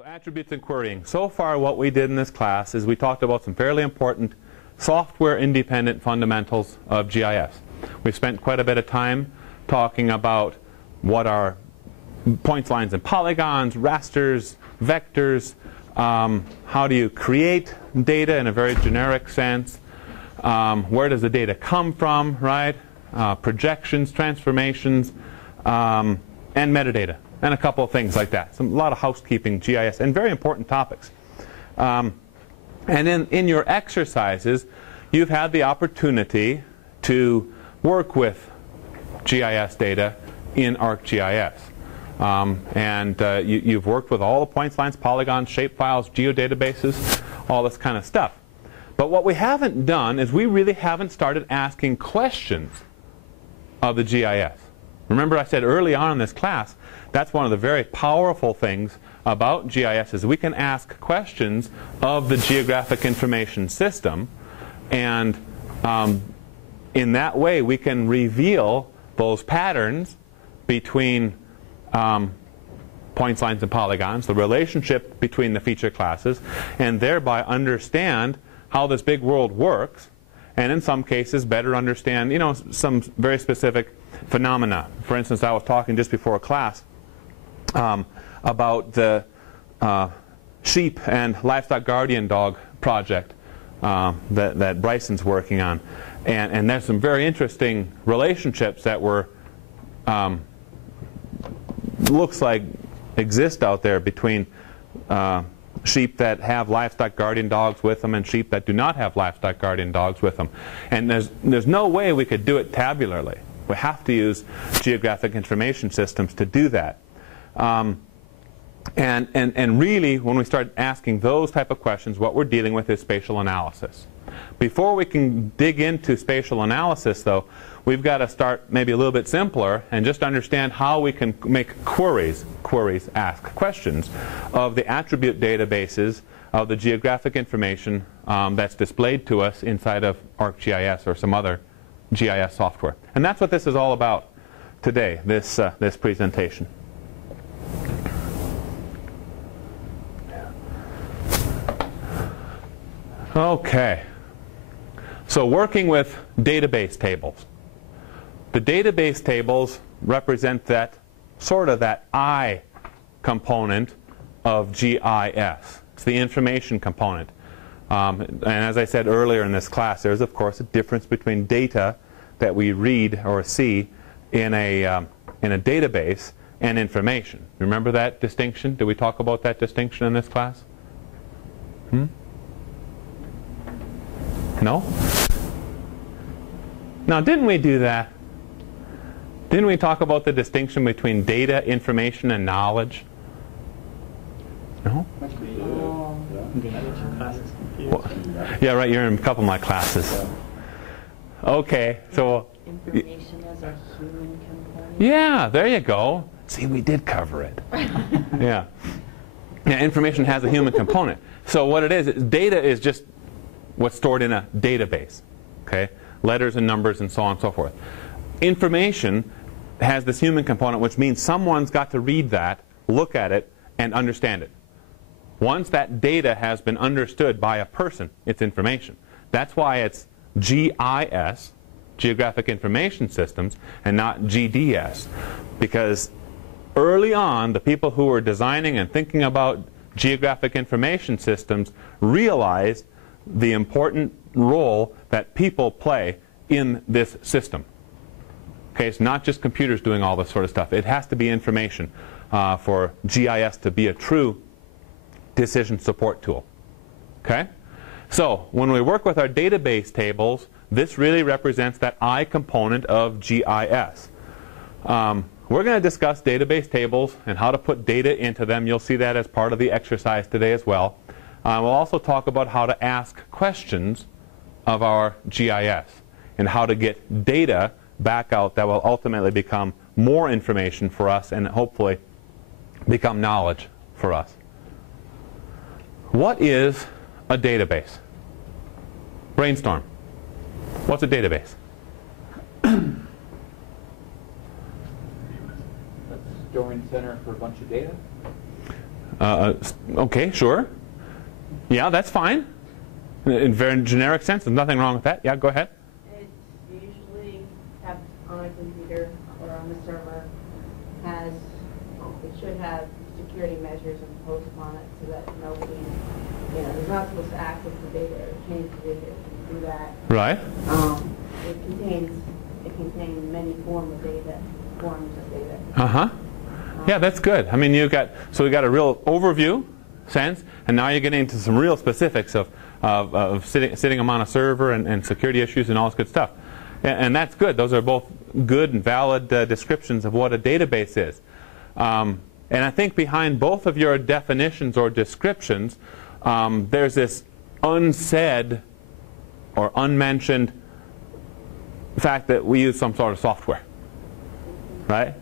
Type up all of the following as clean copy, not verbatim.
So attributes and querying. So far what we did in this class is we talked about some fairly important software independent fundamentals of GIS. We spent quite a bit of time talking about what are points, lines, and polygons, rasters, vectors, how do you create data in a very generic sense, where does the data come from, right? Projections, transformations, and metadata, and a couple of things like that. A lot of housekeeping, GIS, and very important topics. And in your exercises, you've had the opportunity to work with GIS data in ArcGIS. You've worked with all the points, lines, polygons, shapefiles, geodatabases, all this kind of stuff. But what we haven't done is we really haven't started asking questions of the GIS. Remember I said early on in this class, that's one of the very powerful things about GIS is we can ask questions of the geographic information system, and in that way we can reveal those patterns between points, lines, and polygons, the relationship between the feature classes, and thereby understand how this big world works, and in some cases better understand, some very specific phenomena. For instance, I was talking just before class about the sheep and livestock guardian dog project that Bryson's working on, and there's some very interesting relationships that were looks like exist out there between sheep that have livestock guardian dogs with them and sheep that do not have livestock guardian dogs with them. And there's no way we could do it tabularly. We have to use geographic information systems to do that. And really, when we start asking those type of questions, what we're dealing with is spatial analysis. Before we can dig into spatial analysis, though, we've got to start maybe a little bit simpler and just understand how we can make queries ask questions of the attribute databases of the geographic information that's displayed to us inside of ArcGIS or some other GIS software. And that's what this is all about today, this presentation. Okay. So working with database tables. The database tables represent that I component of GIS. It's the information component. And as I said earlier in this class, there's of course a difference between data that we read or see in a database and information. Remember that distinction? Did we talk about that distinction in this class? No? Now, didn't we do that? Didn't we talk about the distinction between data, information, and knowledge? No? Well, yeah, right, you're in a couple of my classes. Okay, so... Information as a human component? Yeah, there you go. See, we did cover it. Yeah. Yeah, information has a human component. So what it is, data is just what's stored in a database. Okay? Letters and numbers and so on and so forth. Information has this human component, which means someone's got to read that, look at it, and understand it. Once that data has been understood by a person, it's information. That's why it's GIS, Geographic Information Systems, and not GDS. Because early on, the people who were designing and thinking about geographic information systems realized the important role that people play in this system. Okay, it's not just computers doing all this sort of stuff. It has to be information for GIS to be a true decision support tool. Okay? So when we work with our database tables, this really represents that I component of GIS. We're going to discuss database tables and how to put data into them. You'll see that as part of the exercise today as well. We'll also talk about how to ask questions of our GIS and how to get data back out that will ultimately become more information for us and hopefully become knowledge for us. What is a database? Brainstorm. What's a database? Storing center for a bunch of data? Okay, sure. Yeah, that's fine. In very generic sense, there's nothing wrong with that. Yeah, go ahead. It's usually kept on a computer or on the server. It should have security measures imposed upon it so that nobody, is not supposed to access the data or change the data. If you do that, Right. It contains many forms of data. Yeah, that's good. I mean, we got a real overview sense, and now you're getting into some real specifics of sitting them on a server and security issues and all this good stuff. And that's good. Those are both good and valid descriptions of what a database is. And I think behind both of your definitions or descriptions, there's this unsaid or unmentioned fact that we use some sort of software. Right?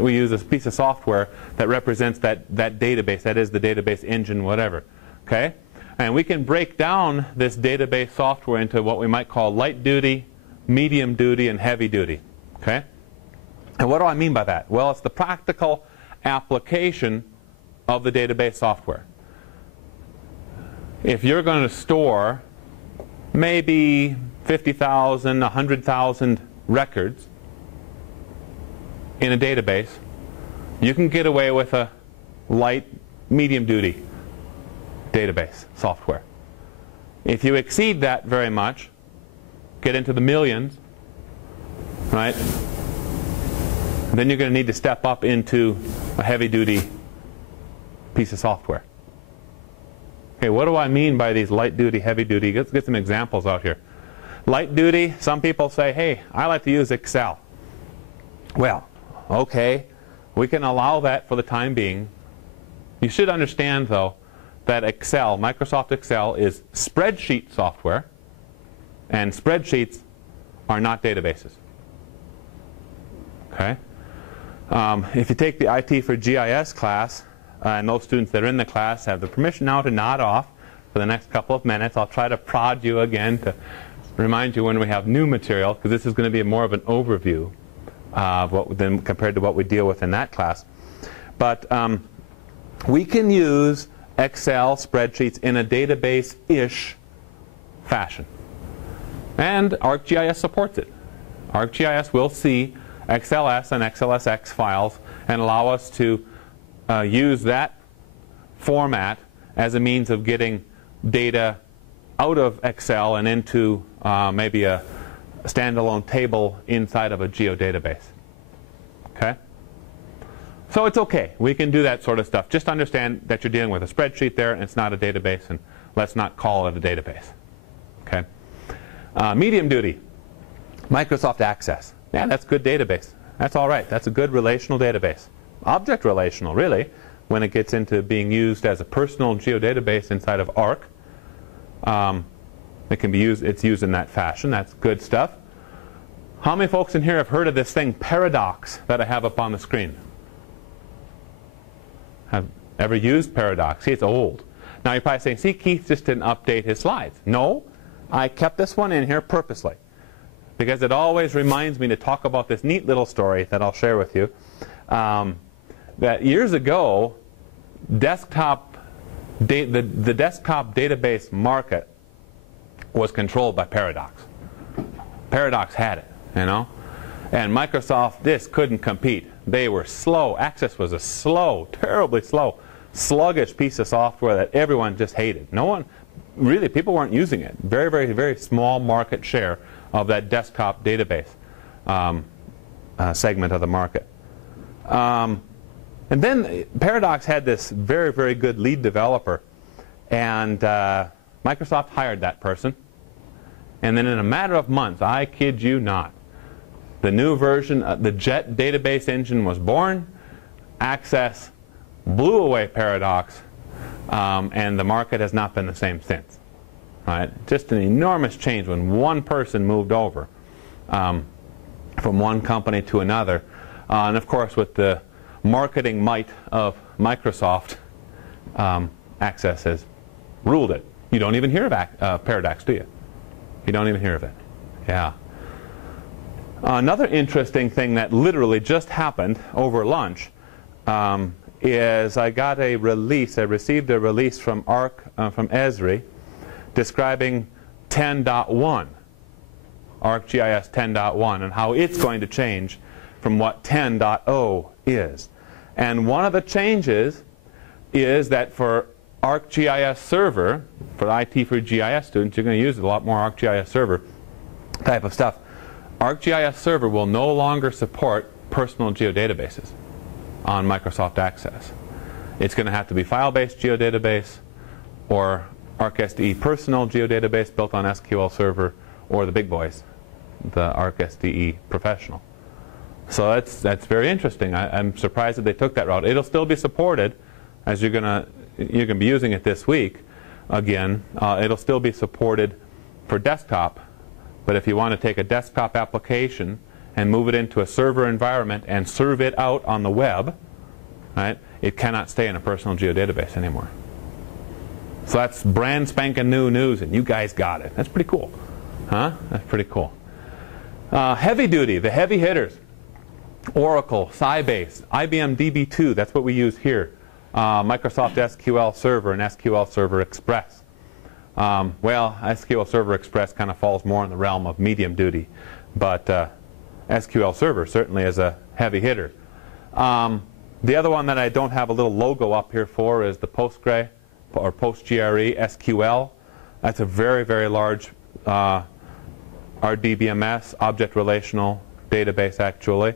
We use a piece of software that represents that database. That is the database engine, whatever. Okay? And we can break down this database software into what we might call light duty, medium duty, and heavy duty. Okay? And what do I mean by that? Well, it's the practical application of the database software. If you're going to store maybe 50,000, 100,000 records in a database, you can get away with a light, medium duty database software. If you exceed that very much, get into the millions, right, then you're going to need to step up into a heavy duty piece of software. Okay, what do I mean by these light duty, heavy duty? Let's get some examples out here. Light duty, some people say, hey, I like to use Excel. Well, okay, we can allow that for the time being. You should understand, though, that Excel, Microsoft Excel, is spreadsheet software, and spreadsheets are not databases. Okay? If you take the IT for GIS class, and those students that are in the class have the permission now to nod off for the next couple of minutes. I'll try to prod you again to remind you when we have new material, because this is going to be more of an overview compared to what we deal with in that class. But we can use Excel spreadsheets in a database-ish fashion. And ArcGIS supports it. ArcGIS will see XLS and XLSX files and allow us to use that format as a means of getting data out of Excel and into maybe a standalone table inside of a geodatabase. Okay? So it's okay. We can do that sort of stuff. Just understand that you're dealing with a spreadsheet there, and it's not a database, and let's not call it a database. Okay? Medium duty. Microsoft Access. Yeah, that's good database. That's all right. That's a good relational database. Object relational, really, when it gets into being used as a personal geodatabase inside of Arc. It can be used. It's used in that fashion. That's good stuff. How many folks in here have heard of this thing, Paradox, that I have up on the screen? Have ever used Paradox? See, it's old. Now you're probably saying, see, Keith just didn't update his slides. No, I kept this one in here purposely, because it always reminds me to talk about this neat little story that I'll share with you. That years ago, the desktop database market was controlled by Paradox. Paradox had it, you know, and Microsoft just couldn't compete. They were slow. Access was a slow, terribly slow, sluggish piece of software that everyone just hated. No one, really, people weren't using it. Very, very, very small market share of that desktop database segment of the market. And then Paradox had this very, very good lead developer, and Microsoft hired that person. And then in a matter of months, I kid you not, the new version, the JET database engine was born. Access blew away Paradox, and the market has not been the same since. Right? Just an enormous change when one person moved over from one company to another. And of course, with the marketing might of Microsoft, Access has ruled it. You don't even hear of Paradox, do you? You don't even hear of it. Yeah. Another interesting thing that literally just happened over lunch is I got a release. I received a release from from Esri describing 10.1, ArcGIS 10.1, and how it's going to change from what 10.0 is. And one of the changes is that for ArcGIS Server, for IT for GIS students, you're going to use a lot more ArcGIS Server type of stuff. ArcGIS Server will no longer support personal geodatabases on Microsoft Access. It's going to have to be file-based geodatabase or ArcSDE personal geodatabase built on SQL Server, or the big boys, the ArcSDE professional. So that's very interesting. I'm surprised that they took that route. It'll still be supported, as you're going to be using it this week. Again, it'll still be supported for desktop. But if you want to take a desktop application and move it into a server environment and serve it out on the web, right, it cannot stay in a personal geodatabase anymore. So that's brand spanking new news, and you guys got it. That's pretty cool. Huh? That's pretty cool. Heavy duty, the heavy hitters. Oracle, Sybase, IBM DB2, that's what we use here. Microsoft SQL Server and SQL Server Express. Well, SQL Server Express kind of falls more in the realm of medium duty, but SQL Server certainly is a heavy hitter. The other one that I don't have a little logo up here for is the PostgreSQL or PostGRE SQL. That's a very, very large RDBMS, object relational database, actually.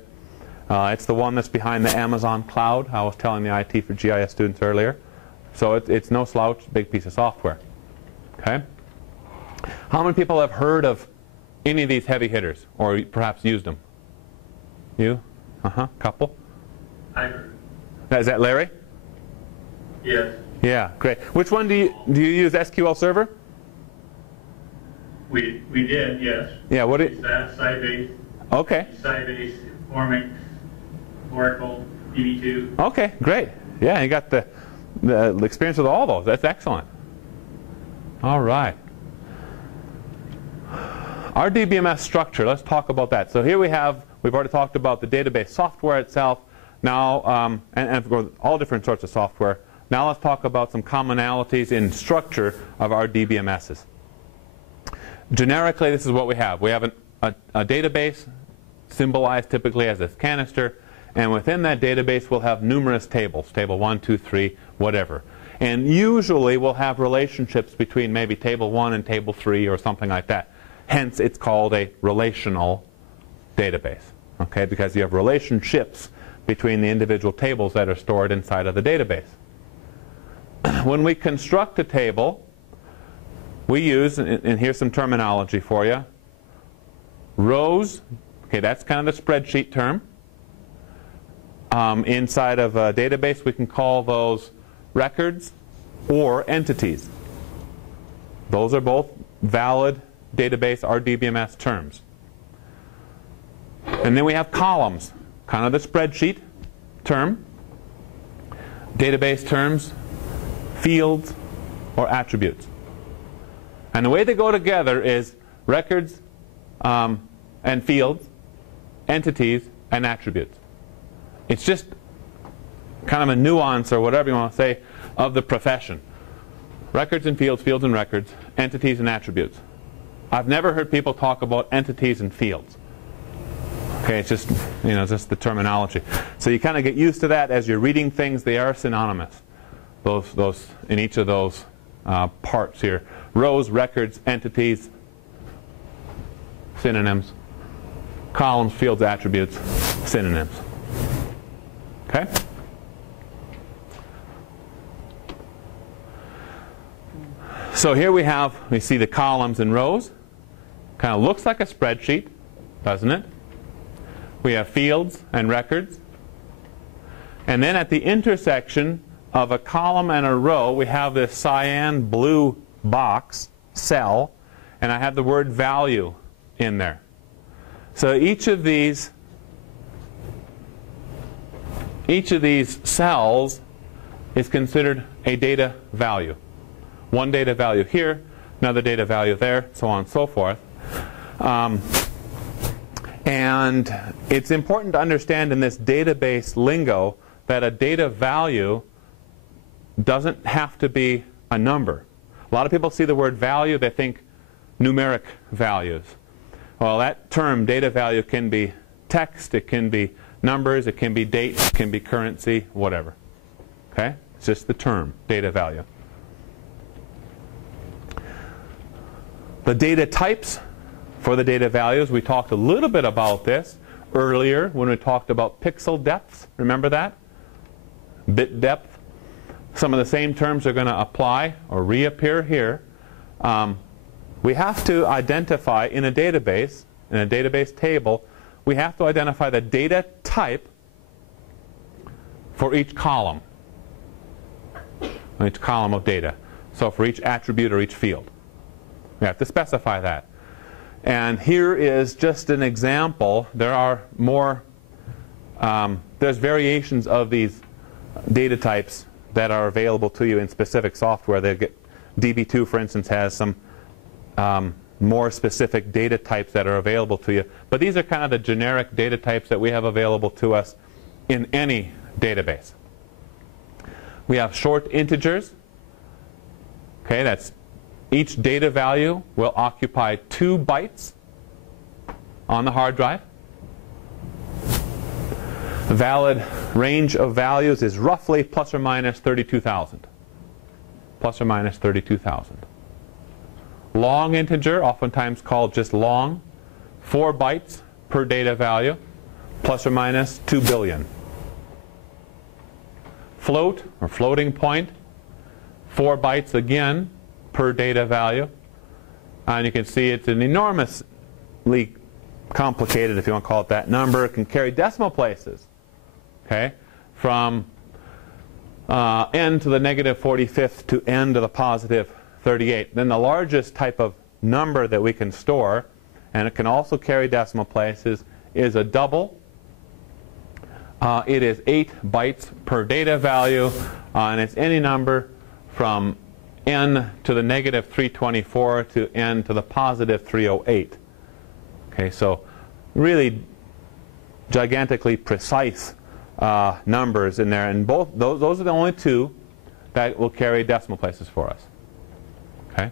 It's the one that's behind the Amazon cloud. I was telling the IT for GIS students earlier. So it's no slouch, big piece of software. Okay? How many people have heard of any of these heavy hitters, or perhaps used them? You? Couple? I heard. Is that Larry? Yes. Yeah, great. Which one do you use SQL Server? We did, yes. Yeah, what Is that Sybase? Okay. Sybase, Formix, Oracle, DB2. Okay, great. Yeah, you got the experience with all those. That's excellent. All right. Our DBMS structure, let's talk about that. So here we've already talked about the database software itself. Now, and of course, all different sorts of software. Now let's talk about some commonalities in structure of our DBMSs. Generically, this is what we have. We have a database symbolized typically as this canister, and within that database we'll have numerous tables, table 1, 2, 3, whatever. And usually we'll have relationships between maybe table 1 and table 3 or something like that. Hence, it's called a relational database, okay? Because you have relationships between the individual tables that are stored inside of the database. When we construct a table, we use, and here's some terminology for you, rows, okay, that's kind of the spreadsheet term. Inside of a database, we can call those records or entities. Those are both valid database RDBMS terms. And then we have columns, kind of the spreadsheet term, database terms, fields, or attributes. And the way they go together is records and fields, entities, and attributes. It's just kind of a nuance, or whatever you want to say, of the profession. Records and fields, fields and records, entities and attributes. I've never heard people talk about entities and fields. Okay, it's just, just the terminology. So you kind of get used to that as you're reading things. They are synonymous. Those in each of those parts here. Rows, records, entities, synonyms. Columns, fields, attributes, synonyms. Okay? So here we see the columns and rows. Kind of looks like a spreadsheet, doesn't it? We have fields and records. And then at the intersection of a column and a row, we have this cyan blue box, cell, and I have the word value in there. So each of these cells is considered a data value. One data value here, another data value there, so on and so forth. And it's important to understand in this database lingo that a data value doesn't have to be a number. A lot of people see the word value, they think numeric values. Well, that term, data value, can be text, it can be numbers, it can be date, it can be currency, whatever. Okay? It's just the term, data value. The data types for the data values, we talked a little bit about this earlier when we talked about pixel depths. Remember that? Bit depth. Some of the same terms are going to apply or reappear here. We have to identify in a database table, we have to identify the data type for each column of data. So for each attribute or each field. We have to specify that. And here is just an example. There are more, there's variations of these data types that are available to you in specific software. DB2, for instance, has some more specific data types that are available to you. But these are kind of the generic data types that we have available to us in any database. We have short integers. Okay, that's each data value will occupy 2 bytes on the hard drive. The valid range of values is roughly plus or minus 32,000. Plus or minus 32,000. Long integer, oftentimes called just long, 4 bytes per data value, plus or minus 2 billion. Float, or floating point, 4 bytes again per data value. And you can see it's an enormously complicated, if you want to call it that, number. It can carry decimal places. Okay? From n to the negative 45th to n to the positive 38. Then the largest type of number that we can store, and it can also carry decimal places, is a double. It is 8 bytes per data value, and it's any number from n to the negative 324 to n to the positive 308. Okay, so really gigantically precise numbers in there, and both those are the only 2 that will carry decimal places for us. Okay?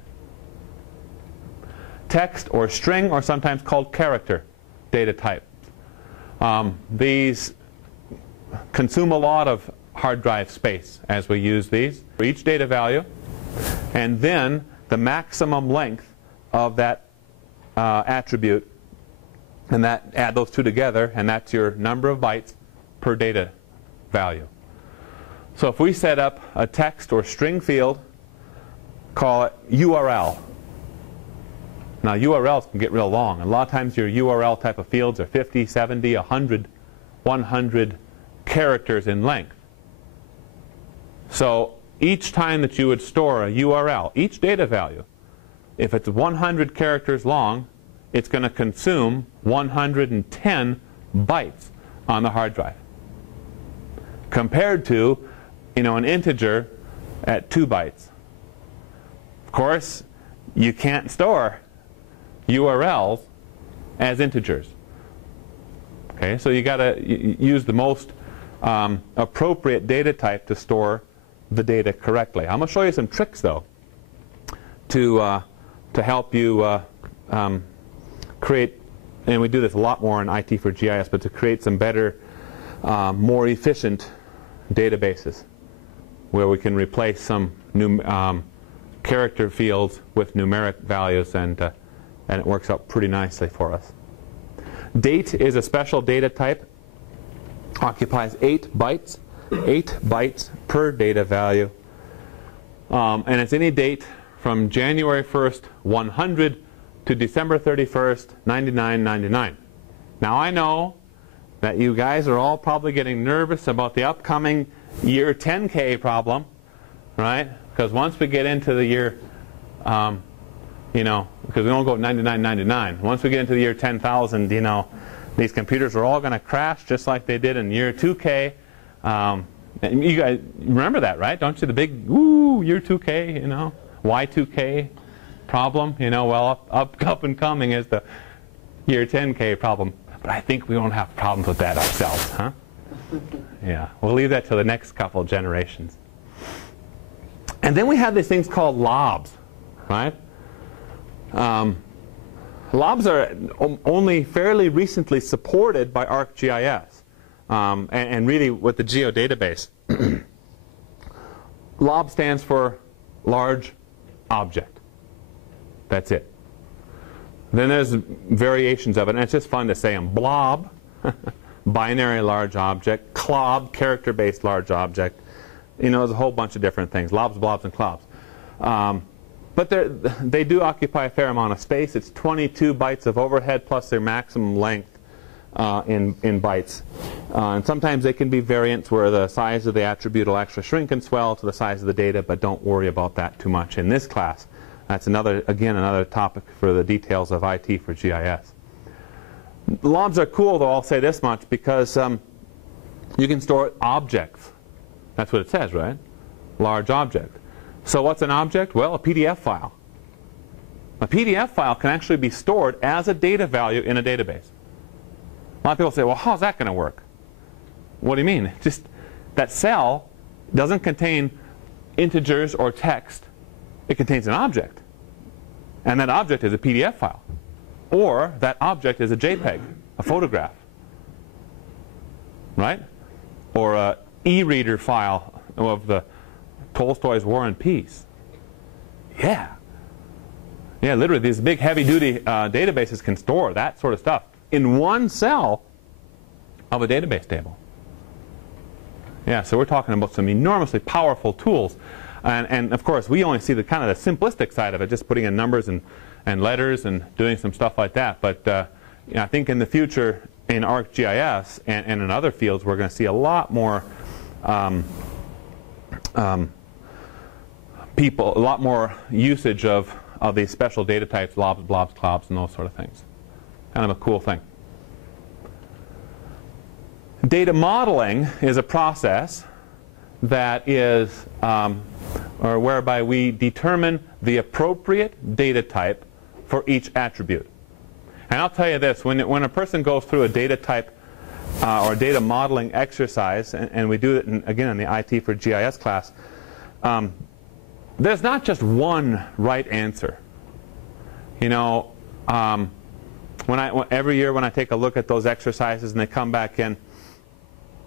Text or string, or sometimes called character data type. These consume a lot of hard drive space as we use these for each data value, and then the maximum length of that attribute, and that add those 2 together, and that's your number of bytes per data value. So if we set up a text or string field, call it URL. Now URLs can get real long, and a lot of times your URL type of fields are 50, 70, 100, 100 characters in length. So each time that you would store a URL, each data value, if it's 100 characters long, it's going to consume 110 bytes on the hard drive. Compared to, an integer at 2 bytes. Of course, you can't store URLs as integers. Okay, so you got to use the most appropriate data type to store the data correctly. I'm going to show you some tricks, though, to help you create, and we do this a lot more in IT for GIS, but to create some better, more efficient databases where we can replace some new character fields with numeric values, and it works out pretty nicely for us. Date is a special data type. Occupies 8 bytes. 8 bytes per data value. And it's any date from January 1st, 100 to December 31st, 9999. Now I know that you guys are all probably getting nervous about the upcoming year 10K problem, right? Because once we get into the year, because we don't go 9999. Once we get into the year 10,000, these computers are all going to crash just like they did in year 2K. And you guys remember that, right? Don't you? The big, year 2K, Y2K problem, well, up and coming is the year 10K problem. But I think we won't have problems with that ourselves, huh? Yeah, we'll leave that to the next couple of generations. And then we have these things called lobs, right? Lobs are only fairly recently supported by ArcGIS and really with the geodatabase. Lob stands for large object. That's it. Then there's variations of it, and it's just fun to say them. Blob, binary large object. Clob, character-based large object. You know, there's a whole bunch of different things. Lobs, blobs, and clobs. But they do occupy a fair amount of space. It's 22 bytes of overhead plus their maximum length in bytes. And sometimes they can be variants where the size of the attribute will actually shrink and swell to the size of the data, but don't worry about that too much in this class. That's another topic for the details of IT for GIS. Lobs are cool, though, I'll say this much, because you can store objects. That's what it says, right? Large object. So what's an object? Well, a PDF file. A PDF file can actually be stored as a data value in a database. A lot of people say, well, how's that going to work? What do you mean? Just that cell doesn't contain integers or text. It contains an object. And that object is a PDF file. Or that object is a JPEG, a photograph. Right? Or an e-reader file of the Tolstoy's War and Peace. Yeah. Yeah, literally, these big heavy-duty databases can store that sort of stuff in one cell of a database table. Yeah, so we're talking about some enormously powerful tools. And of course, we only see the kind of the simplistic side of it, just putting in numbers and letters and doing some stuff like that. But you know, I think in the future, in ArcGIS and in other fields, we're going to see a lot more a lot more usage of these special data types, lobs, blobs, clobs, and those sort of things. Kind of a cool thing. Data modeling is a process that is, or whereby we determine the appropriate data type for each attribute. And I'll tell you this, when a person goes through a data type or a data modeling exercise, and we do it again in the IT for GIS class, there's not just one right answer. You know, every year when I take a look at those exercises and they come back in,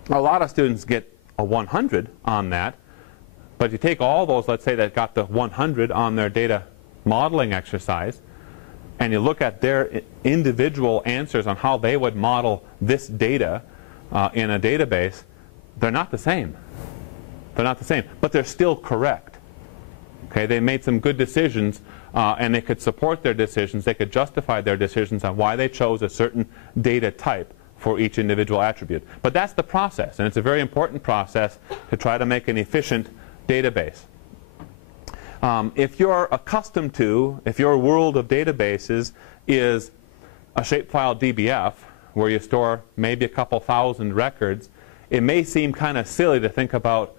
a lot of students get a 100 on that. But if you take all those, let's say, that got the 100 on their data modeling exercise, and you look at their individual answers on how they would model this data in a database, they're not the same. They're not the same, but they're still correct. Okay, they made some good decisions, and they could support their decisions. They could justify their decisions on why they chose a certain data type for each individual attribute. But that's the process, and it's a very important process to try to make an efficient database. If you're accustomed to, if your world of databases is a shapefile DBF, where you store maybe a couple thousand records, it may seem kind of silly to think about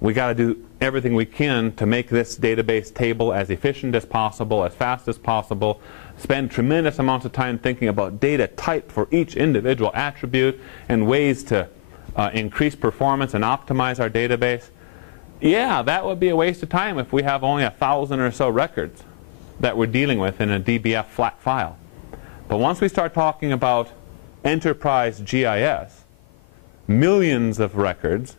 we got to do everything we can to make this database table as efficient as possible, as fast as possible, spend tremendous amounts of time thinking about data type for each individual attribute and ways to increase performance and optimize our database. Yeah, that would be a waste of time if we have only 1,000 or so records that we're dealing with in a DBF flat file. But once we start talking about enterprise GIS, millions of records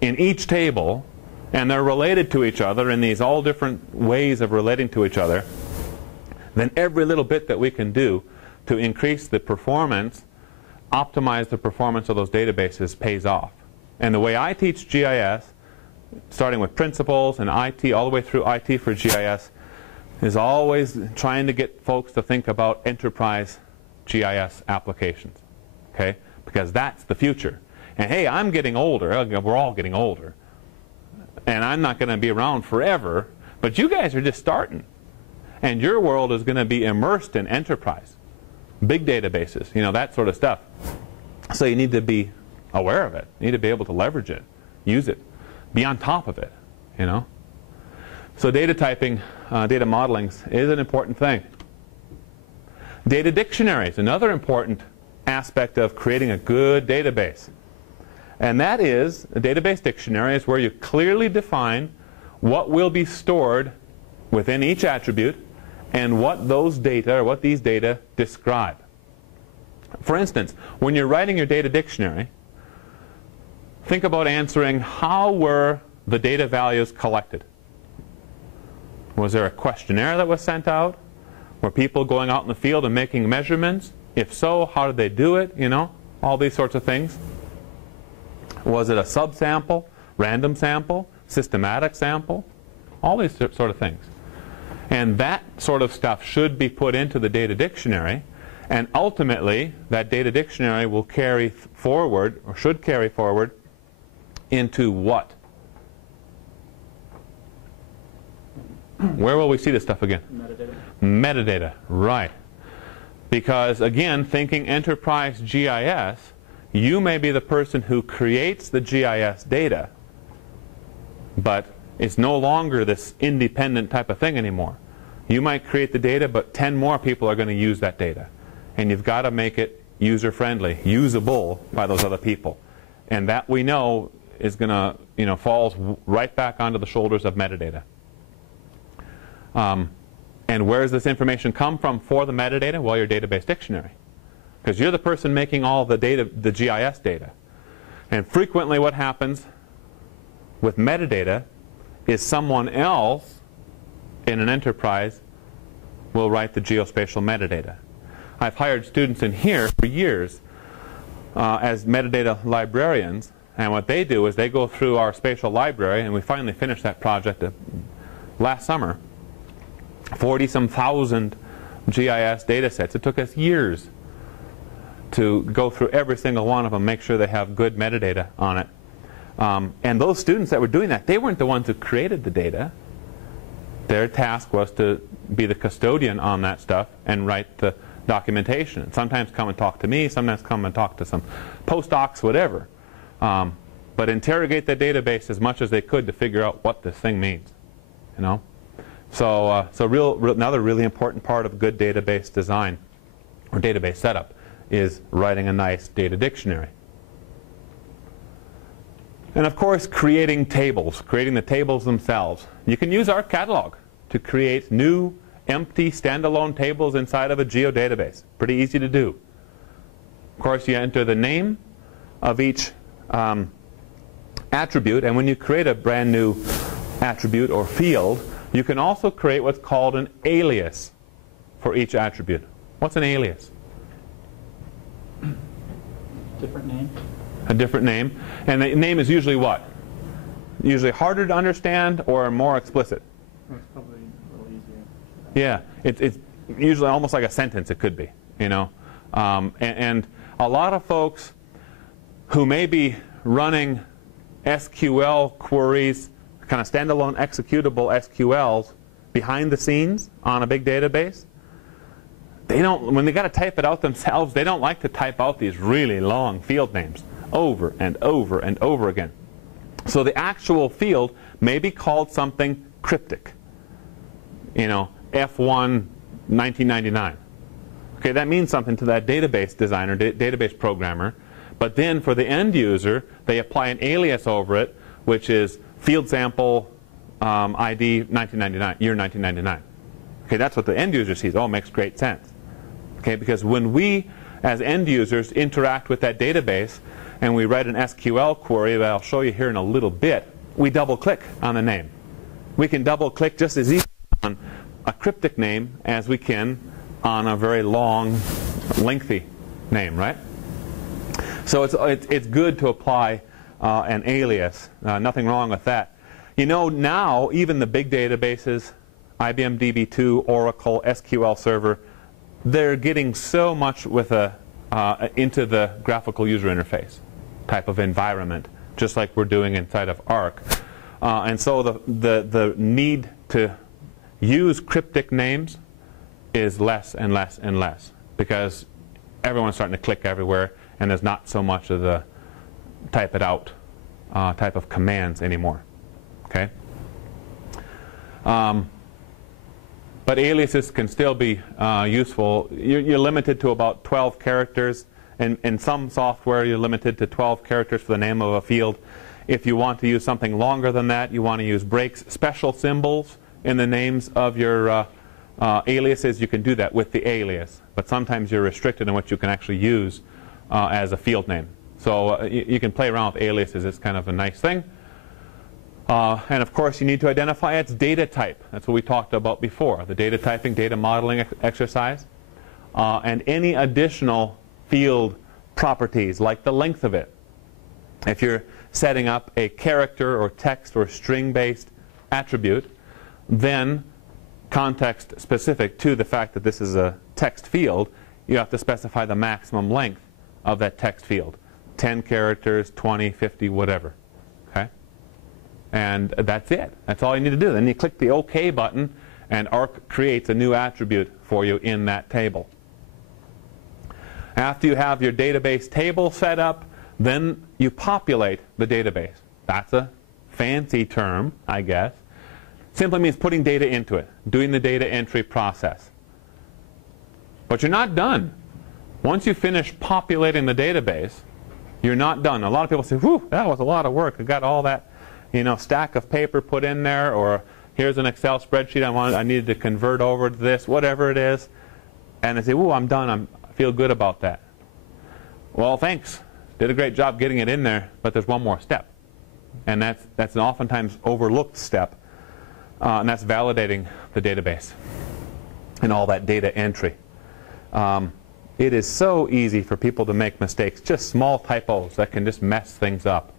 in each table, and they're related to each other in these all different ways of relating to each other, then every little bit that we can do to increase the performance, optimize the performance of those databases pays off. And the way I teach GIS, starting with principles and IT all the way through IT for GIS, is always trying to get folks to think about enterprise GIS applications. Okay? Because that's the future. And hey, I'm getting older. We're all getting older. And I'm not going to be around forever. But you guys are just starting. And your world is going to be immersed in enterprise. Big databases, you know, that sort of stuff. So you need to be aware of it. You need to be able to leverage it, use it, be on top of it, you know. So data typing, data modeling is an important thing. Data dictionaries, another important aspect of creating a good database. And that is, a database dictionary is where you clearly define what will be stored within each attribute and what those data, or what these data, describe. For instance, when you're writing your data dictionary, think about answering, how were the data values collected? Was there a questionnaire that was sent out? Were people going out in the field and making measurements? If so, how did they do it? You know, all these sorts of things. Was it a subsample, random sample, systematic sample? All these sort of things. And that sort of stuff should be put into the data dictionary, and ultimately that data dictionary will carry forward, or should carry forward, into what? Where will we see this stuff again? Metadata. Metadata, right. Because again, thinking enterprise GIS, you may be the person who creates the GIS data, but it's no longer this independent type of thing anymore. You might create the data, but 10 more people are going to use that data. And you've got to make it user-friendly, usable by those other people. And that, we know, is going to, falls right back onto the shoulders of metadata. And where does this information come from for the metadata? Well, your database dictionary. Because you're the person making all the data, the GIS data. And frequently what happens with metadata is someone else in an enterprise will write the geospatial metadata. I've hired students in here for years as metadata librarians, and what they do is they go through our spatial library, and we finally finished that project last summer. 40-some thousand GIS data sets. It took us years to go through every single one of them, make sure they have good metadata on it. And those students that were doing that, they weren't the ones who created the data. Their task was to be the custodian on that stuff and write the documentation. And sometimes come and talk to me, sometimes come and talk to some postdocs, whatever. But interrogate the database as much as they could to figure out what this thing means. So another really important part of good database design or database setup is writing a nice data dictionary. And of course, creating tables, creating the tables themselves. You can use our catalog to create new, empty, standalone tables inside of a geodatabase. Pretty easy to do. Of course, you enter the name of each attribute, and when you create a brand new attribute or field, you can also create what's called an alias for each attribute. What's an alias? Different name. A different name. And the name is usually what? Usually harder to understand or more explicit? It's probably a little easier. Yeah. It's usually almost like a sentence, it could be. And a lot of folks who may be running SQL queries, kind of standalone executable SQLs behind the scenes on a big database, they don't, when they got to type it out themselves, they don't like to type out these really long field names over and over and over again. So the actual field may be called something cryptic. F1 1999. Okay, that means something to that database designer, database programmer. But then for the end user, they apply an alias over it, which is field sample ID 1999, year 1999. Okay, that's what the end user sees. Oh, it makes great sense. Okay, because when we, as end users, interact with that database and we write an SQL query that I'll show you here in a little bit, we double-click on the name. We can double-click just as easily on a cryptic name as we can on a very long, lengthy name, right? So it's good to apply an alias. Nothing wrong with that. Now, even the big databases, IBM DB2, Oracle, SQL Server, they're getting so much with into the graphical user interface type of environment, just like we're doing inside of ARC. And so the need to use cryptic names is less and less and less, because everyone's starting to click everywhere, and there's not so much of the type it out type of commands anymore. Okay? But aliases can still be useful. You're limited to about 12 characters, In some software, you're limited to 12 characters for the name of a field. If you want to use something longer than that, you want to use breaks, special symbols in the names of your aliases. You can do that with the alias, but sometimes you're restricted in what you can actually use as a field name. So you can play around with aliases. It's kind of a nice thing. And of course, you need to identify its data type. That's what we talked about before, the data typing, data modeling exercise. And any additional field properties, like the length of it. If you're setting up a character or text or string-based attribute, then context specific to the fact that this is a text field, you have to specify the maximum length of that text field. 10 characters, 20, 50, whatever. Okay? And that's it. That's all you need to do. Then you click the OK button, and ARC creates a new attribute for you in that table. After you have your database table set up, then you populate the database. That's a fancy term, I guess. Simply means putting data into it, doing the data entry process. But you're not done. Once you finish populating the database, you're not done. A lot of people say, whew, that was a lot of work. I got all that, stack of paper put in there, or here's an Excel spreadsheet I needed to convert over to this, whatever it is. And they say, ooh, I'm done. I feel good about that. Well, thanks. Did a great job getting it in there, but there's one more step. And that's an oftentimes overlooked step. And that's validating the database and all that data entry. It is so easy for people to make mistakes, just small typos that can just mess things up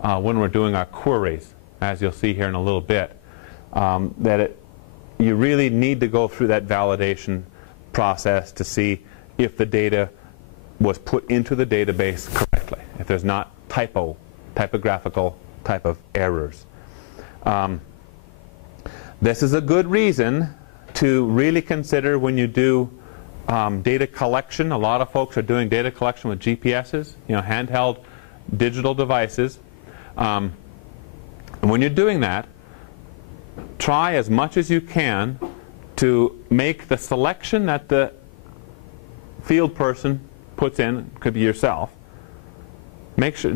when we're doing our queries, as you'll see here in a little bit. You really need to go through that validation process to see if the data was put into the database correctly, if there's not typographical type of errors. This is a good reason to really consider when you do data collection. A lot of folks are doing data collection with GPSs, handheld digital devices. And when you're doing that, try as much as you can to make the selection that the field person puts in, could be yourself,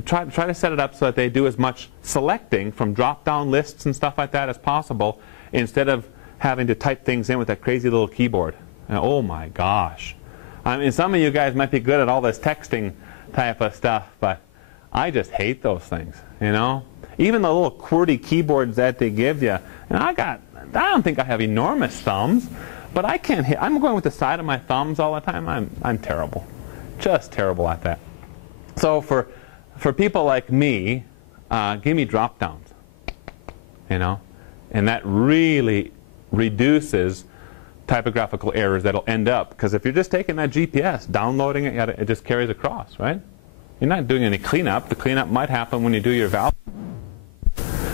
try to set it up so that they do as much selecting from drop-down lists and stuff like that as possible, instead of having to type things in with that crazy little keyboard. And, oh my gosh. I mean, some of you guys might be good at all this texting type of stuff, but I just hate those things, Even the little QWERTY keyboards that they give you. And I don't think I have enormous thumbs, but I can't hit. I'm going with the side of my thumbs all the time. I'm terrible. Just terrible at that. So for people like me, give me drop downs, and that really reduces typographical errors that'll end up, because if you're just taking that GPS, downloading it, it just carries across, right? You're not doing any cleanup. The cleanup might happen when you do your value.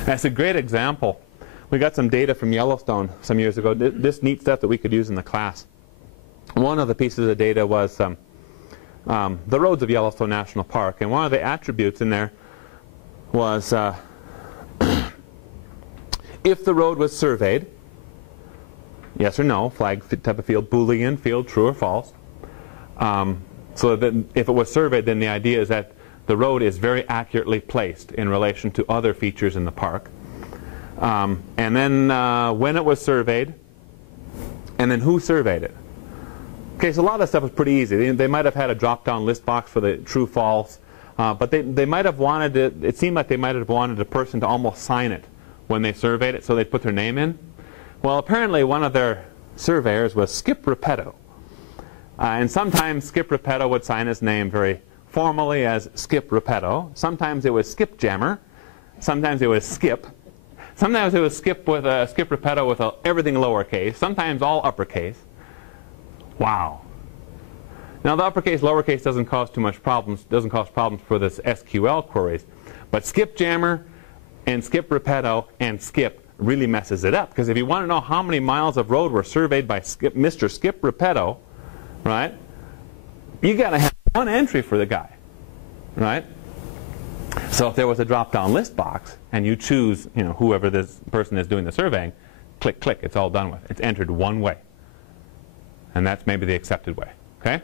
That's a great example. We got some data from Yellowstone some years ago. This neat stuff that we could use in the class. One of the pieces of data was the roads of Yellowstone National Park, and one of the attributes in there was if the road was surveyed, yes or no, flag type of field, Boolean field, true or false. So that if it was surveyed, then the idea is that the road is very accurately placed in relation to other features in the park. And then when it was surveyed, and then who surveyed it. Okay, so a lot of that stuff was pretty easy. They might have had a drop-down list box for the true, false, but they might have wanted it seemed like they might have wanted a person to almost sign it when they surveyed it, so they put their name in. Well, apparently one of their surveyors was Skip Repetto. And sometimes Skip Repetto would sign his name very formally as Skip Repetto. Sometimes it was Skip Jammer. Sometimes it was Skip. Sometimes it was Skip Repetto with everything lowercase. Sometimes all uppercase. Wow. Now the uppercase, lowercase doesn't cause too much problems. Doesn't cause problems for this SQL queries. But Skip Jammer and Skip Repetto and Skip really messes it up, because if you want to know how many miles of road were surveyed by Mr. Skip Repetto, right, you got to have one entry for the guy, right? So if there was a drop-down list box and you choose, whoever this person is doing the surveying, click, click, it's all done with. It's entered one way. And that's maybe the accepted way, okay?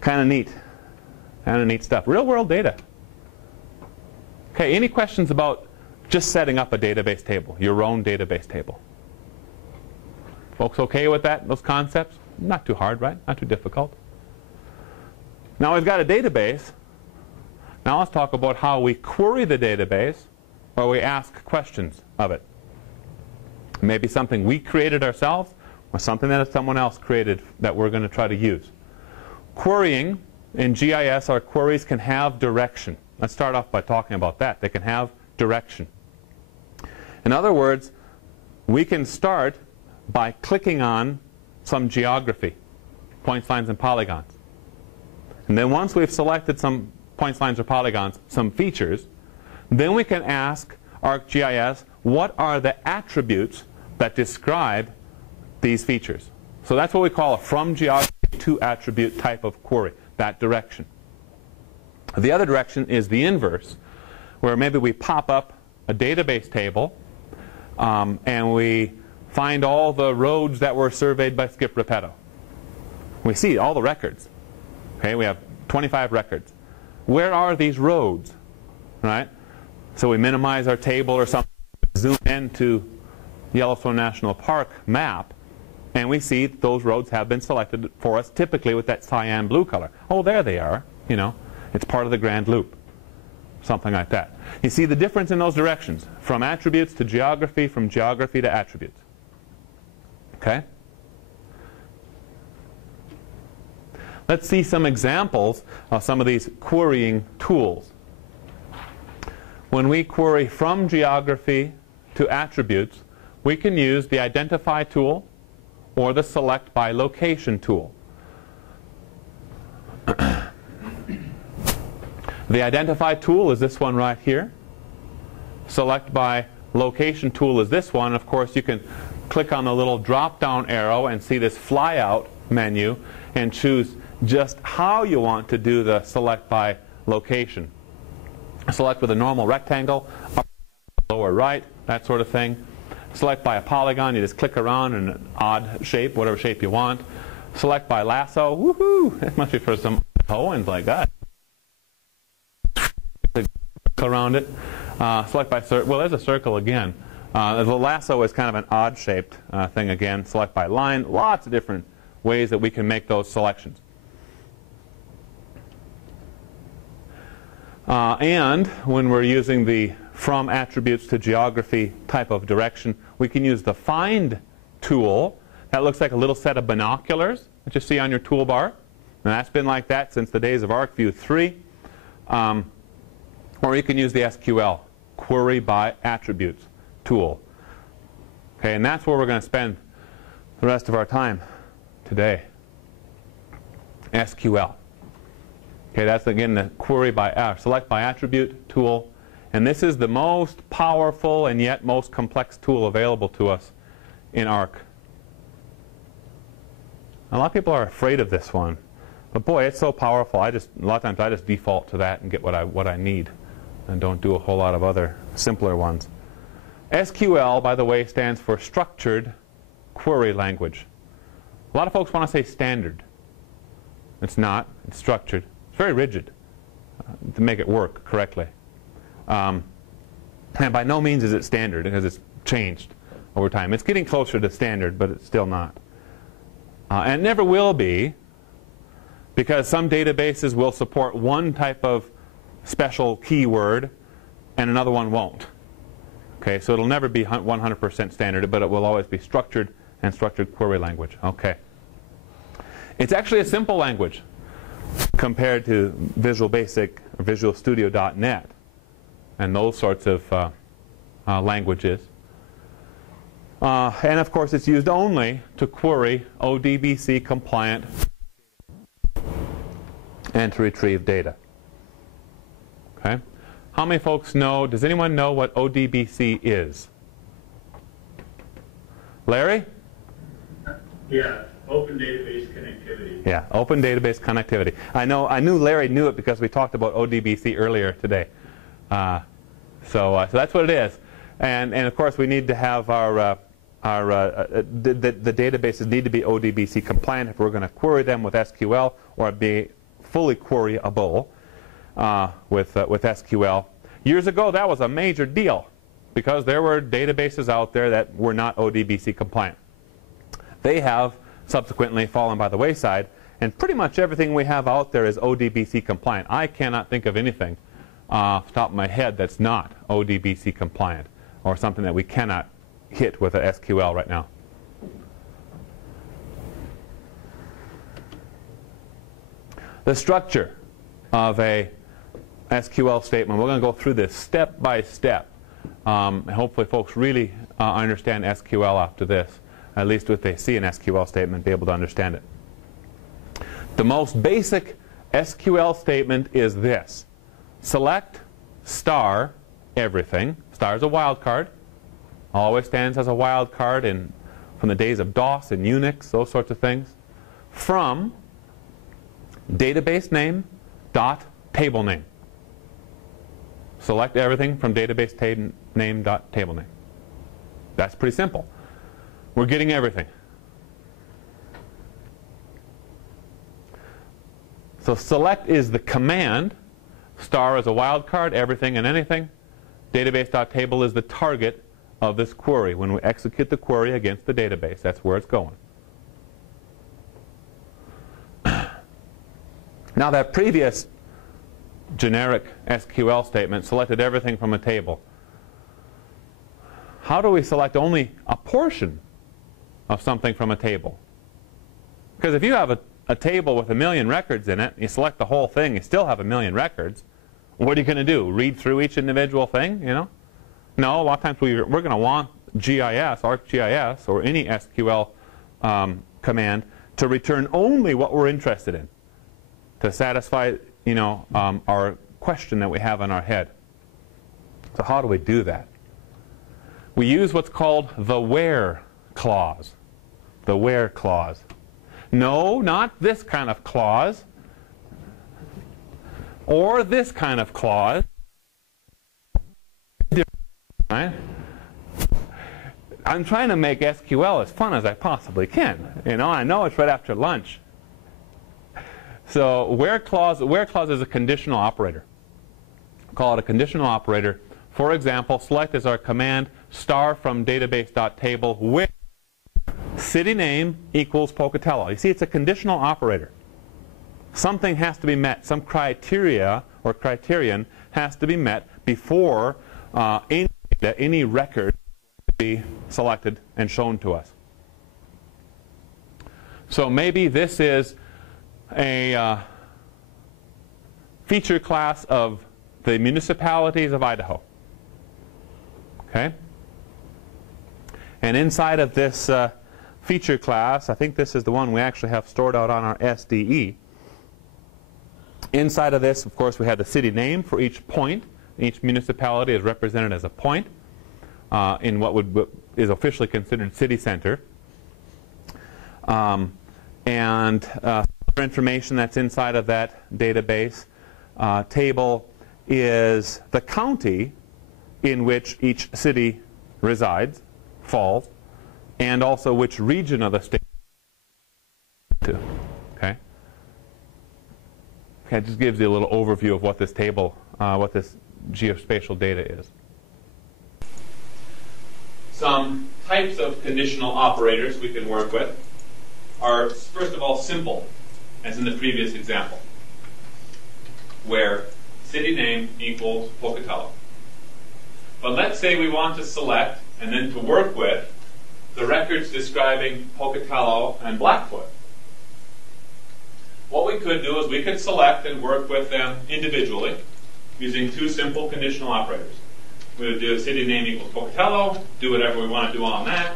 Kind of neat. Kind of neat stuff. Real world data. Okay, any questions about just setting up a database table, your own database table? Folks okay with that, those concepts? Not too hard, right? Not too difficult. Now we've got a database. Now let's talk about how we query the database or we ask questions of it. Maybe something we created ourselves or something that someone else created that we're going to try to use. Querying in GIS, our queries can have direction. Let's start off by talking about that. They can have direction. In other words, we can start by clicking on some geography, points, lines, and polygons. And then once we've selected some points, lines, or polygons, some features, then we can ask ArcGIS, what are the attributes that describe these features? So that's what we call a from geography to attribute type of query, that direction. The other direction is the inverse, where maybe we pop up a database table and we find all the roads that were surveyed by Skip Repetto. We see all the records. Okay, we have 25 records. Where are these roads? Right? So we minimize our table or something, zoom into Yellowstone National Park map, and we see those roads have been selected for us, typically with that cyan blue color. Oh, there they are. You know, it's part of the Grand Loop. Something like that. You see the difference in those directions, from attributes to geography, from geography to attributes. Okay? Let's see some examples of some of these querying tools. When we query from geography to attributes, we can use the Identify tool or the Select by Location tool. The Identify tool is this one right here. Select by Location tool is this one. Of course, you can click on the little drop-down arrow and see this flyout menu and choose just how you want to do the Select by Location. Select with a normal rectangle, upper, lower right, that sort of thing. Select by a polygon, you just click around in an odd shape, whatever shape you want. Select by lasso, woohoo! It must be for some Owens like that. Around it. Select by circle. Well, there's a circle again. The lasso is kind of an odd-shaped thing again. Select by line. Lots of different ways that we can make those selections. And when we're using the from attributes to geography type of direction, we can use the Find tool. That looks like a little set of binoculars that you see on your toolbar. And that's been like that since the days of ArcView 3. Or you can use the SQL, Query by Attributes tool. Okay, and that's where we're going to spend the rest of our time today. SQL. Okay, that's again the Query by Select by Attribute tool. And this is the most powerful and yet most complex tool available to us in Arc. A lot of people are afraid of this one. But boy, it's so powerful. A lot of times I just default to that and get what I need, and don't do a whole lot of other simpler ones. SQL, by the way, stands for Structured Query Language. A lot of folks want to say standard. It's not. It's structured. It's very rigid to make it work correctly. And by no means is it standard, because it's changed over time. It's getting closer to standard, but it's still not. And it never will be, because some databases will support one type of special keyword and another one won't. Okay, so it'll never be 100% standard, but it will always be structured and structured query language. Okay. It's actually a simple language compared to Visual Basic or Visual Studio.net and those sorts of languages. And of course, it's used only to query ODBC compliant and to retrieve data. Okay? How many folks know, does anyone know what ODBC is? Larry? Yeah, Open Database Connectivity. Yeah, Open Database Connectivity. I knew Larry knew it because we talked about ODBC earlier today. So that's what it is. And of course, we need to have the databases need to be ODBC compliant if we're going to query them with SQL or be fully queryable. with SQL. Years ago, that was a major deal because there were databases out there that were not ODBC compliant. They have subsequently fallen by the wayside, and pretty much everything we have out there is ODBC compliant. I cannot think of anything off the top of my head that's not ODBC compliant or something that we cannot hit with a SQL right now. The structure of a SQL statement, we're going to go through this step by step. Hopefully folks really understand SQL after this, at least if they see an SQL statement, be able to understand it. The most basic SQL statement is this. Select star everything. Star is a wildcard. Always stands as a wildcard from the days of DOS and Unix, those sorts of things. From database name dot table name. Select everything from database name dot table name. That's pretty simple. We're getting everything. So select is the command. Star is a wildcard, everything and anything. Database.table is the target of this query. When we execute the query against the database, that's where it's going. Now that previous generic SQL statement selected everything from a table. How do we select only a portion of something from a table? Because if you have a table with 1,000,000 records in it, you select the whole thing, you still have 1,000,000 records. What are you going to do? Read through each individual thing? You know? No, a lot of times we're going to want GIS, ArcGIS, or any SQL command to return only what we're interested in, to satisfy, you know, our question that we have in our head. So how do we do that? We use what's called the where clause. The where clause. No, not this kind of clause, or this kind of clause. Right? I'm trying to make SQL as fun as I possibly can. You know, I know it's right after lunch. So where clause is a conditional operator. Call it a conditional operator. For example, select as our command star from database.table where city name equals Pocatello. You see, it's a conditional operator. Something has to be met. Some criteria or criterion has to be met before any record to be selected and shown to us. So maybe this is a feature class of the municipalities of Idaho. Okay? And inside of this feature class, I think this is the one we actually have stored out on our SDE. Inside of this, of course, we have the city name for each point. Each municipality is represented as a point in what is officially considered city center. And other information that's inside of that database table is the county in which each city resides, falls, and also which region of the state to. Okay? Okay, it just gives you a little overview of what this table, what this geospatial data is. Some types of conditional operators we can work with are, first of all, simple, as in the previous example, where city name equals Pocatello. But let's say we want to select and then to work with the records describing Pocatello and Blackfoot. What we could do is we could select and work with them individually using two simple conditional operators. We would do city name equals Pocatello, do whatever we want to do on that,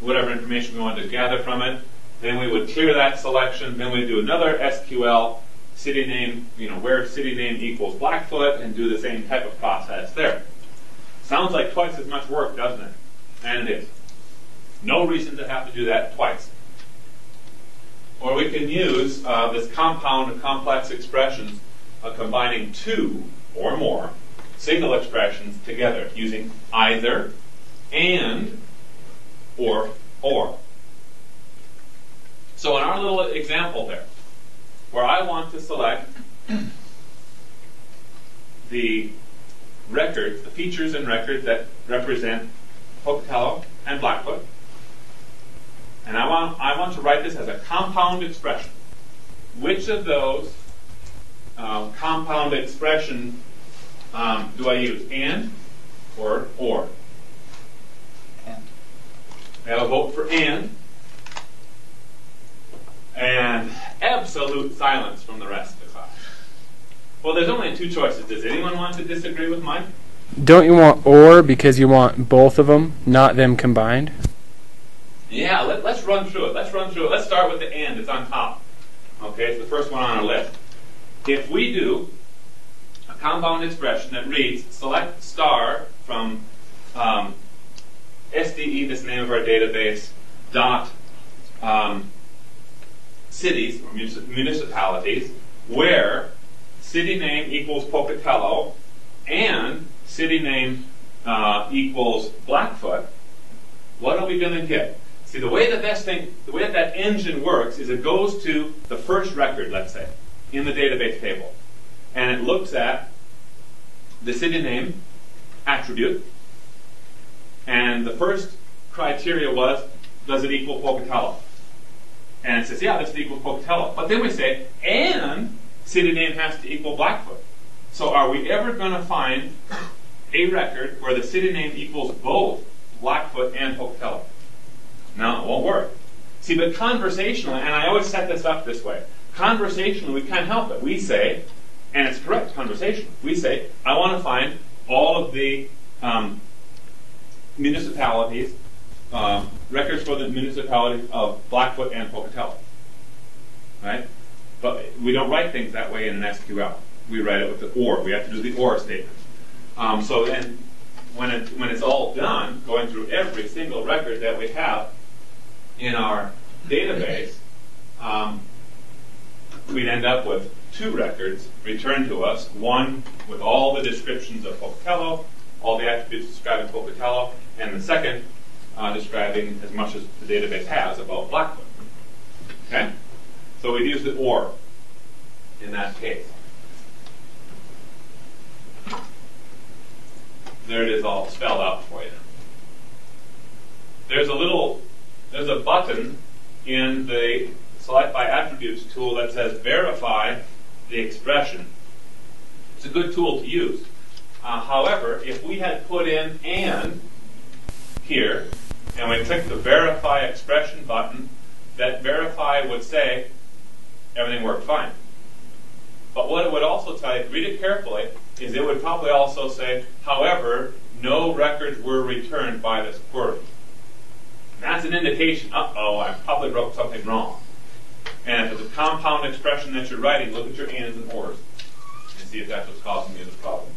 whatever information we wanted to gather from it. Then we would clear that selection. Then we'd do another SQL, city name, where city name equals Blackfoot, and do the same type of process there. Sounds like twice as much work, doesn't it? And it is. No reason to have to do that twice. Or we can use this compound of complex expressions combining two or more single expressions together using either, and, or. So in our little example there, where I want to select the records, the features and records that represent Pocatello and Blackfoot. And I want to write this as a compound expression. Which of those compound expression do I use? And or? And. I have a vote for and absolute silence from the rest of the class. Well, there's only two choices. Does anyone want to disagree with Mike? Don't you want or because you want both of them, not them combined? Yeah, let's run through it. Let's start with the and. It's on top. Okay, it's the first one on our list. If we do a compound expression that reads select star from SDE, this name of our database, dot cities or municipalities, where city name equals Pocatello and city name equals Blackfoot, what are we going to get? See, the way that engine works is it goes to the first record, let's say, in the database table, and it looks at the city name attribute, and the first criteria was, does it equal Pocatello? And it says, yeah, this equals Pocatello. But then we say, and city name has to equal Blackfoot. So are we ever going to find a record where the city name equals both Blackfoot and Pocatello? No, it won't work. See, but conversationally, and I always set this up this way, conversationally we can't help it. We say, and it's correct conversationally, we say, I want to find all of the municipalities, records for the municipalities of Blackfoot and Pocatello. Right? But we don't write things that way in an SQL. We write it with the or. We have to do the or statement. So then, when it's all done, going through every single record that we have in our database, we'd end up with two records returned to us, one with all the descriptions of Pocatello, all the attributes describing Pocatello, and the second describing as much as the database has about Blackfoot. Okay? So we'd use the or in that case. There it is all spelled out for you. There's a button in the Select by Attributes tool that says verify the expression. It's a good tool to use. However, if we had put in and here, and we click the verify expression button, that verify would say everything worked fine. But what it would also tell you, read it carefully, is it would probably also say, however, no records were returned by this query. And that's an indication, uh-oh, I probably wrote something wrong. And if it's a compound expression that you're writing, look at your ands and ors and see if that's what's causing you the problem.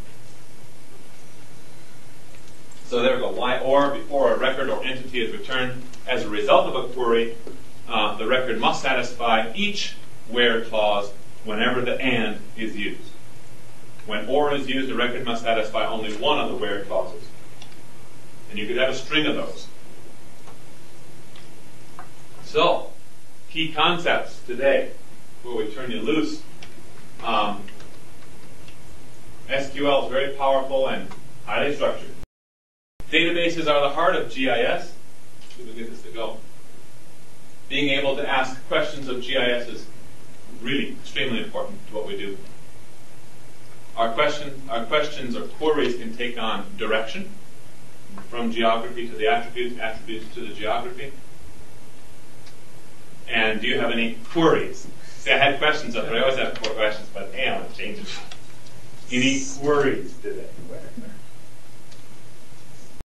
So there we go. Why or before a record or entity is returned as a result of a query, the record must satisfy each where clause whenever the and is used. When or is used, the record must satisfy only one of the where clauses. And you could have a string of those. So, key concepts today, before we turn you loose. SQL is very powerful and highly structured. Databases are the heart of GIS. See if we get this to go. Being able to ask questions of GIS is really extremely important to what we do. Our questions or queries can take on direction, from geography to the attributes, attributes to the geography. And do you have any queries? See, I had questions up there. I always have 4 questions, but hey, I'm going to change it. Any queries today?